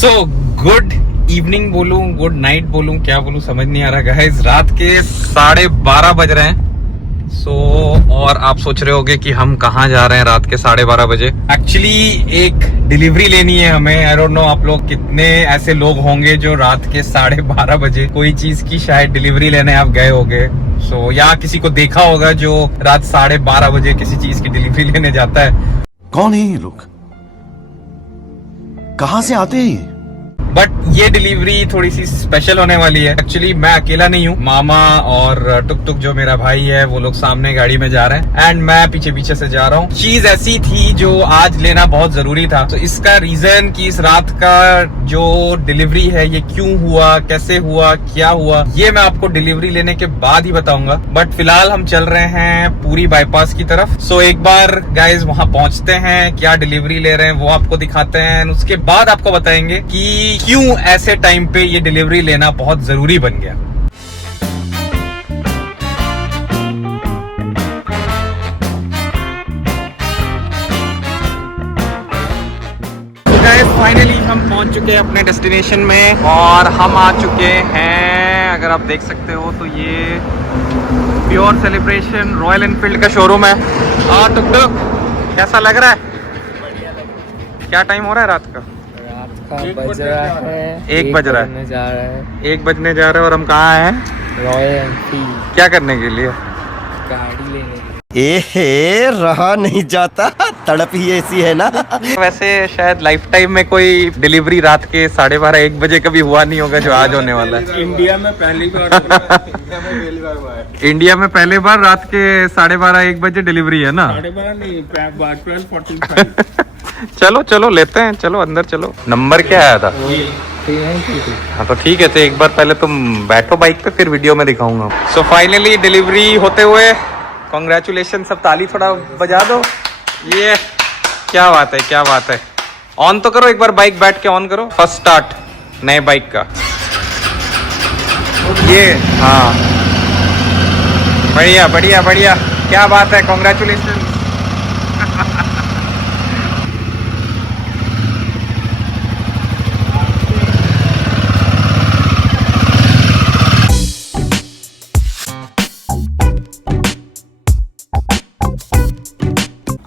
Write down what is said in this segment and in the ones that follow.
So good evening बोलूं, good night बोलूं, क्या बोलूं समझ नहीं आ रहा गाइस। रात के 12:30 बज रहे हैं। और आप सोच रहे होगे कि हम कहाँ जा रहे हैं रात के 12:30 बजे। एक्चुअली एक डिलीवरी लेनी है हमें। आई डोंट नो आप लोग कितने ऐसे लोग होंगे जो रात के 12:30 बजे कोई चीज की शायद डिलीवरी लेने आप गए होगे। या किसी को देखा होगा जो रात 12:30 बजे किसी चीज की डिलीवरी लेने जाता है। कौन है ये लोग, कहां से आते हैं ये? बट ये डिलीवरी थोड़ी सी स्पेशल होने वाली है। एक्चुअली मैं अकेला नहीं हूँ, मामा और टुक टुक जो मेरा भाई है वो लोग सामने गाड़ी में जा रहे हैं एंड मैं पीछे पीछे से जा रहा हूँ। चीज ऐसी थी जो आज लेना बहुत जरूरी था। तो इसका रीजन कि इस रात का जो डिलीवरी है ये क्यों हुआ, कैसे हुआ, क्या हुआ, ये मैं आपको डिलीवरी लेने के बाद ही बताऊंगा। बट फिलहाल हम चल रहे हैं पूरी बाईपास की तरफ। सो एक बार गाइज वहां पहुंचते हैं, क्या डिलीवरी ले रहे हैं वो आपको दिखाते हैं। उसके बाद आपको बताएंगे कि क्यों ऐसे टाइम पे ये डिलीवरी लेना बहुत जरूरी बन गया। फाइनली हम पहुंच चुके हैं अपने डेस्टिनेशन में और हम आ चुके हैं, अगर आप देख सकते हो तो ये प्योर सेलिब्रेशन रॉयल एनफील्ड का शोरूम है। और टुक टुक कैसा लग रहा है? क्या टाइम हो रहा है रात का? बज रहा है 1 बज रहा है, जा रहा है 1 बजने जा रहे हैं। और हम कहाँ हैं? Royal Enfield. क्या करने के लिए? गाड़ी लेने के लिए। एहे, रहा नहीं जाता, तड़प ही ऐसी है ना। वैसे शायद लाइफ टाइम में कोई डिलीवरी रात के 12:30-1 बजे कभी हुआ नहीं होगा जो आज होने वाला है। इंडिया में पहली बार हुआ है। इंडिया में पहली बार रात के 12:30-1 बजे डिलीवरी है ना। 12:30 नहीं, 12:45। चलो चलो लेते हैं, चलो अंदर चलो। नंबर क्या आया था? 392। हाँ तो ठीक है, तो एक बार पहले तुम बैठो बाइक पे, फिर वीडियो में दिखाऊंगा। सो फाइनली डिलीवरी होते हुए कॉन्ग्रेचुलेशन। सब ताली थोड़ा बजा दो। ये क्या बात है, क्या बात है। ऑन तो करो एक बार, बाइक बैठ के ऑन करो। फर्स्ट स्टार्ट नए बाइक का। ये हाँ, बढ़िया बढ़िया बढ़िया, क्या बात है, कॉन्ग्रेचुलेशन।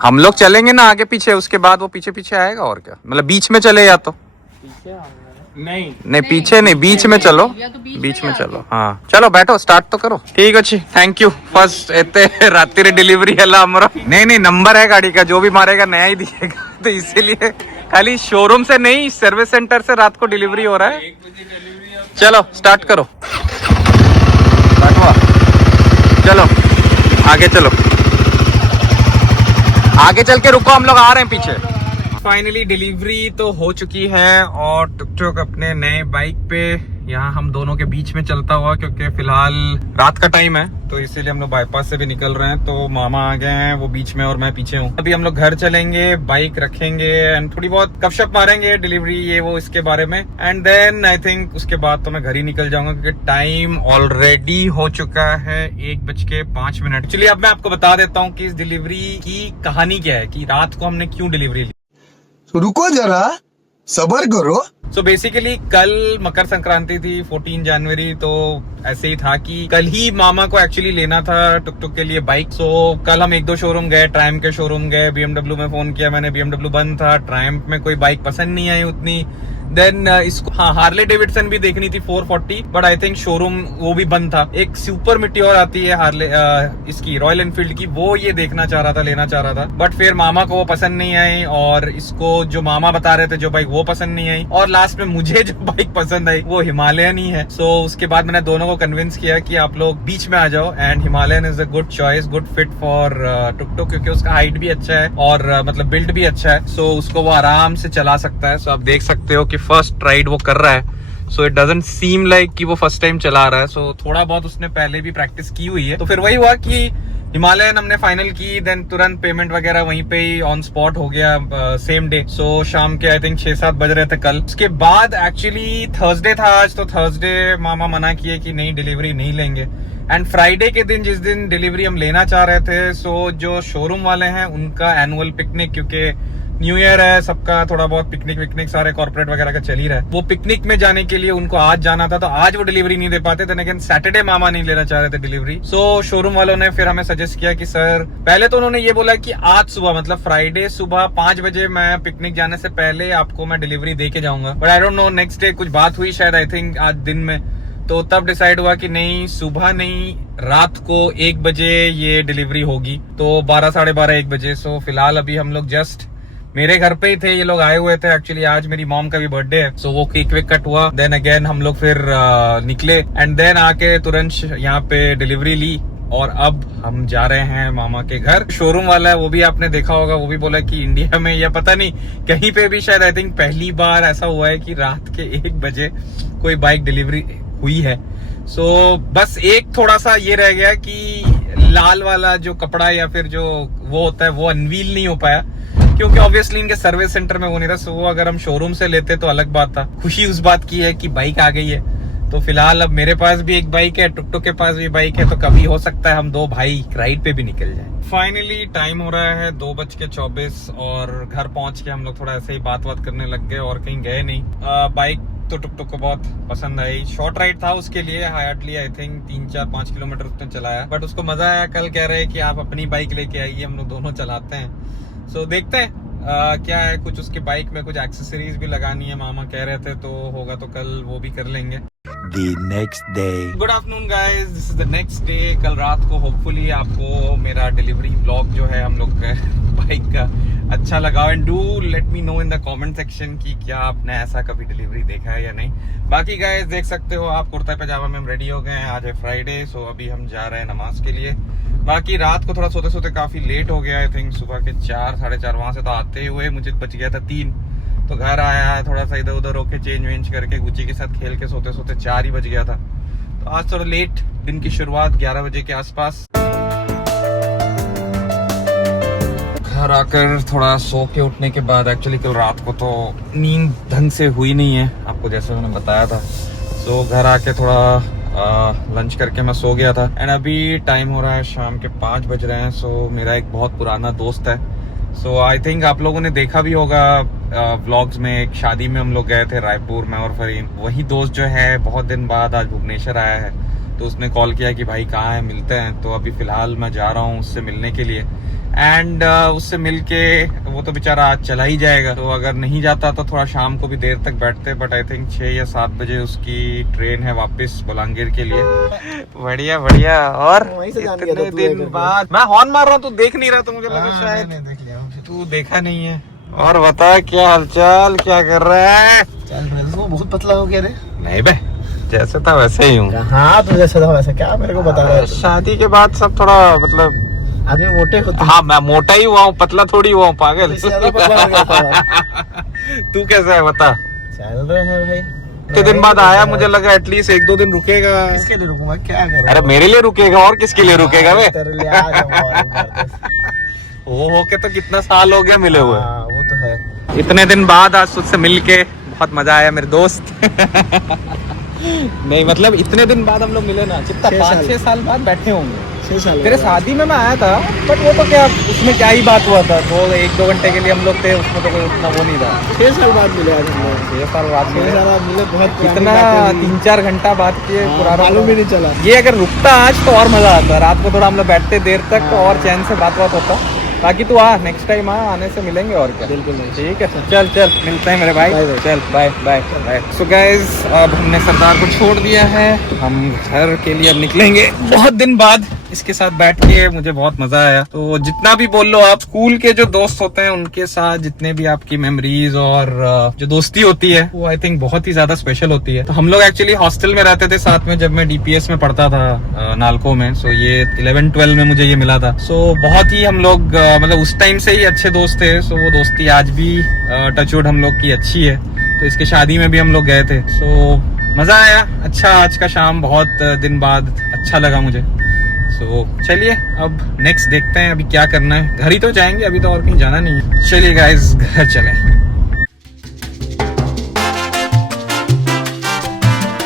हम लोग चलेंगे ना आगे पीछे, उसके बाद वो पीछे पीछे आएगा। और क्या मतलब, बीच में चले या तो नहीं पीछे नहीं, बीच में चलो, बीच में चलो। हाँ चलो बैठो, स्टार्ट तो करो। ठीक अच्छी, थैंक यू। फर्स्ट एते रात्रि डिलीवरी है हमरा। नहीं नंबर है गाड़ी का, जो भी मारेगा नया ही दिएगा। तो इसीलिए खाली शोरूम से नहीं, सर्विस सेंटर से रात को डिलीवरी हो रहा है। चलो स्टार्ट करो, बैठो, चलो आगे चलो, आगे चल के रुको, हम लोग आ रहे हैं पीछे। फाइनली डिलीवरी तो हो चुकी है और टुक टुक अपने नए बाइक पे यहाँ हम दोनों के बीच में चलता हुआ, क्योंकि फिलहाल रात का टाइम है तो इसीलिए हम लोग बाईपास से भी निकल रहे हैं। तो मामा आ गए हैं, वो बीच में और मैं पीछे हूँ। अभी हम लोग घर चलेंगे, बाइक रखेंगे एंड थोड़ी बहुत गपशप मारेंगे, डिलीवरी ये वो इसके बारे में। एंड देन आई थिंक उसके बाद तो मैं घर ही निकल जाऊंगा, क्योंकि टाइम ऑलरेडी हो चुका है 1:05। एक्चुअली अब मैं आपको बता देता हूँ कि इस डिलीवरी की कहानी क्या है, कि रात को हमने क्यों डिलीवरी ली। रुको जरा, सबर करो। सो बेसिकली कल मकर संक्रांति थी, 14 जनवरी। तो ऐसे ही था कि कल ही मामा को एक्चुअली लेना था टुक टुक के लिए बाइक। सो कल हम 1-2 शोरूम गए, ट्रायम्फ के शोरूम गए, BMW में फोन किया मैंने, BMW बंद था। ट्रायम्फ में कोई बाइक पसंद नहीं आई उतनी। देन इसको हाँ हार्ले डेविडसन भी देखनी थी 440, बट आई थिंक शोरूम वो भी बंद था। एक सुपर मिटियोर आती है हार्ले इसकी रॉयल एनफील्ड की, वो ये देखना चाह रहा था, लेना चाह रहा था। बट फिर मामा को वो पसंद नहीं आई और इसको जो मामा बता रहे थे जो बाइक वो पसंद नहीं आई। और लास्ट में मुझे जो बाइक पसंद आई वो हिमालयन ही है। सो उसके बाद मैंने दोनों को कन्विंस किया कि आप लोग बीच में आ जाओ and Himalayan is a good choice, good fit for tuk tuk, क्योंकि उसका हाइट भी अच्छा है और मतलब बिल्ड भी अच्छा है। सो उसको वो आराम से चला सकता है। सो आप देख सकते हो कि फर्स्ट राइड वो कर रहा है। So it doesn't seem like कि वो फर्स्ट टाइम चला रहा है। सो थोड़ा बहुत उसने पहले भी प्रैक्टिस की हुई है। तो फिर वही हुआ कि हिमालयन हमने फाइनल की, देन तुरंत पेमेंट वगैरह वहीं पे ही ऑन स्पॉट हो गया सेम डे। सो शाम के आई थिंक 6-7 बज रहे थे कल। उसके बाद एक्चुअली थर्सडे था आज, तो थर्सडे मामा मना किए कि नहीं डिलीवरी नहीं लेंगे। एंड फ्राइडे के दिन जिस दिन डिलीवरी हम लेना चाह रहे थे, सो जो शोरूम वाले हैं उनका एनुअल पिकनिक, क्योंकि न्यू ईयर है, सबका थोड़ा बहुत पिकनिक विकनिक सारे कॉर्पोरेट वगैरह का चल ही रहा है, वो पिकनिक में जाने के लिए उनको आज जाना था, तो आज वो डिलीवरी नहीं दे पाते थे। लेकिन सैटरडे मामा नहीं लेना चाह रहे थे डिलीवरी। सो शोरूम वालों ने फिर हमें सजेस्ट किया कि सर, पहले तो उन्होंने ये बोला कि आज सुबह मतलब फ्राइडे सुबह 5 बजे मैं पिकनिक जाने से पहले आपको मैं डिलीवरी दे के जाऊंगा, but I don't know next day कुछ बात हुई शायद, आई थिंक आज दिन में, तो तब डिसाइड हुआ कि नहीं, सुबह नहीं, रात को 1 बजे ये डिलीवरी होगी, तो 12 साढ़े 12 1 बजे। सो फिलहाल अभी हम लोग जस्ट मेरे घर पे ही थे, ये लोग आए हुए थे। एक्चुअली आज मेरी मॉम का भी बर्थडे है, सो वो केक वेक कट हुआ, देन अगेन हम लोग फिर निकले एंड देन आके तुरंत यहाँ पे डिलीवरी ली और अब हम जा रहे हैं मामा के घर। शोरूम वाला है, वो भी आपने देखा होगा, वो भी बोला कि इंडिया में या पता नहीं कहीं पे भी शायद आई थिंक पहली बार ऐसा हुआ है कि रात के 1 बजे कोई बाइक डिलीवरी हुई है। सो बस एक थोड़ा सा ये रह गया कि लाल वाला जो कपड़ा या फिर जो वो होता है वो अनवील नहीं हो पाया, क्योंकि ऑब्वियसली इनके सर्विस सेंटर में वो नहीं था। सो वो अगर हम शोरूम से लेते तो अलग बात था। खुशी उस बात की है कि बाइक आ गई है, तो फिलहाल अब मेरे पास भी एक बाइक है, टुक टुक के पास भी बाइक है, तो कभी हो सकता है हम 2 भाई राइड पे भी निकल जाए। फाइनली टाइम हो रहा है 2:24 और घर पहुंच के हम लोग थोड़ा ऐसे ही बात करने लग गए और कहीं गए नहीं। बाइक तो टुक टुक को बहुत पसंद आई, शॉर्ट राइड था उसके लिए, हार्डली आई थिंक 3-4-5 किलोमीटर उसने चलाया, बट उसको मजा आया। कल कह रहे हैं कि आप अपनी बाइक लेके आइए, हम लोग दोनों चलाते हैं। सो देखते हैं क्या है, कुछ उसके बाइक में कुछ एक्सेसरीज भी लगानी है, मामा कह रहे थे, तो होगा तो कल वो भी कर लेंगे। The next day. Good afternoon guys, this is the next day. कल रात को होपफुली आपको मेरा डिलीवरी ब्लॉग जो है हम लोग बाइक का अच्छा लगा, and do let me know in the comment section कि क्या आपने ऐसा कभी डिलीवरी देखा है या नहीं। बाकी गाइस देख सकते हो आप, कुर्ता पैजामा में हम रेडी हो गए हैं, आज है फ्राइडे, सो अभी हम जा रहे हैं नमाज के लिए। बाकी रात को थोड़ा सोते सोते काफी लेट हो गया, आई थिंक सुबह के 4 साढ़े 4 वहां से तो आते हुए मुझे बच गया था 3, तो घर आया थोड़ा सा इधर उधर होके चेंज वेंज करके गुच्ची के साथ खेल के सोते सोते 4 ही बज गया था। तो आज थोड़ा लेट, दिन की शुरुआत 11 बजे के आसपास। घर आकर थोड़ा सो के उठने के बाद एक्चुअली कल रात को तो नींद ढंग से हुई नहीं है, आपको जैसे मैंने बताया था। सो घर आके थोड़ा लंच करके मैं सो गया था, एंड अभी टाइम हो रहा है शाम के 5 बज रहे हैं। सो मेरा एक बहुत पुराना दोस्त है, सो आई थिंक आप लोगों ने देखा भी होगा व्लॉग्स में, एक शादी में हम लोग गए थे रायपुर में और फरीन, वही दोस्त जो है बहुत दिन बाद आज भुवनेश्वर आया है, तो उसने कॉल किया कि भाई कहाँ है, मिलते हैं। तो अभी फिलहाल मैं जा रहा हूँ उससे मिलने के लिए, एंड उससे मिलके वो तो बेचारा आज चला ही जाएगा, तो अगर नहीं जाता तो थोड़ा शाम को भी देर तक बैठते, बट आई थिंक 6 या 7 बजे उसकी ट्रेन है वापस बलांगीर के लिए। बढ़िया बढ़िया। और इतने दिन बाद मैं हॉर्न मार रहा हूँ, तू देख नहीं रहा, तो मुझे लगा शायद देख लिया, तू देखा नहीं है। और बता क्या हालचाल, क्या कर रहा है? बहुत पतला हो गया रे। नहीं बे, जैसे था वैसे ही हूँ। हाँ तो जैसा था वैसा, क्या मेरे को बता रहा है? शादी के बाद सब थोड़ा मतलब आदमी मोटे होते। हाँ मैं मोटा ही हुआ हूँ, पतला थोड़ी हुआ हूँ पागल। तू कैसा है बता? चल रहे हैं भाई। इतने दिन बाद आया, मुझे लगा एटलीस्ट 1-2 दिन रुकेगा। किसके लिए रुकूंगा, क्या करूँ? अरे मेरे लिए रुकेगा और किसके लिए रुकेगा वे? तेरे लिए आ जाऊंगा। वो होके तो कितना साल हो गया मिले हुए। हाँ वो तो है। इतने दिन बाद आज तुझसे मिल के बहुत मजा आया मेरे दोस्त। नहीं मतलब इतने दिन बाद हम लोग मिले ना, कितना 5-6 साल बाद बैठे होंगे। 6 साल तेरे शादी में मैं आया था, बट वो तो क्या उसमें क्या ही बात हुआ था, तो 1-2 घंटे के लिए हम लोग थे, उसमें तो कोई उतना वो नहीं था। 6 साल बाद मिले आज हम लोग। 6 साल बाद मिले। 6 साल बाद मिले, बहुत कितना 3-4 घंटा बाद के पुराना मालूम भी नहीं चला। ये अगर रुकता आज तो और मजा आता, रात को थोड़ा हम लोग बैठते देर तक तो और चैन से बात होता। बाकी तू आ, नेक्स्ट टाइम आने से मिलेंगे और क्या। बिल्कुल ठीक है, चल चल मिलते हैं मेरे भाई। Bye bye. चल bye bye bye. So guys अब हमने सरदार को छोड़ दिया है, हम घर के लिए अब निकलेंगे बहुत दिन बाद। इसके साथ बैठ के मुझे बहुत मजा आया। तो जितना भी बोल लो आप, स्कूल के जो दोस्त होते हैं उनके साथ जितने भी आपकी मेमोरीज और जो दोस्ती होती है वो आई थिंक बहुत ही ज्यादा स्पेशल होती है। तो हम लोग एक्चुअली हॉस्टल में रहते थे साथ में, जब मैं डीपीएस में पढ़ता था नालको में। सो ये 11-12 में मुझे ये मिला था। सो बहुत ही हम लोग मतलब उस टाइम से ही अच्छे दोस्त थे। सो वो दोस्ती आज भी टचवुड हम लोग की अच्छी है। तो इसके शादी में भी हम लोग गए थे। सो मजा आया। अच्छा, आज का शाम बहुत दिन बाद अच्छा लगा मुझे। सो चलिए अब नेक्स्ट देखते हैं अभी क्या करना है। घर ही तो जाएंगे, अभी तो और कहीं जाना नहीं है। चलिए गाइस घर चलें।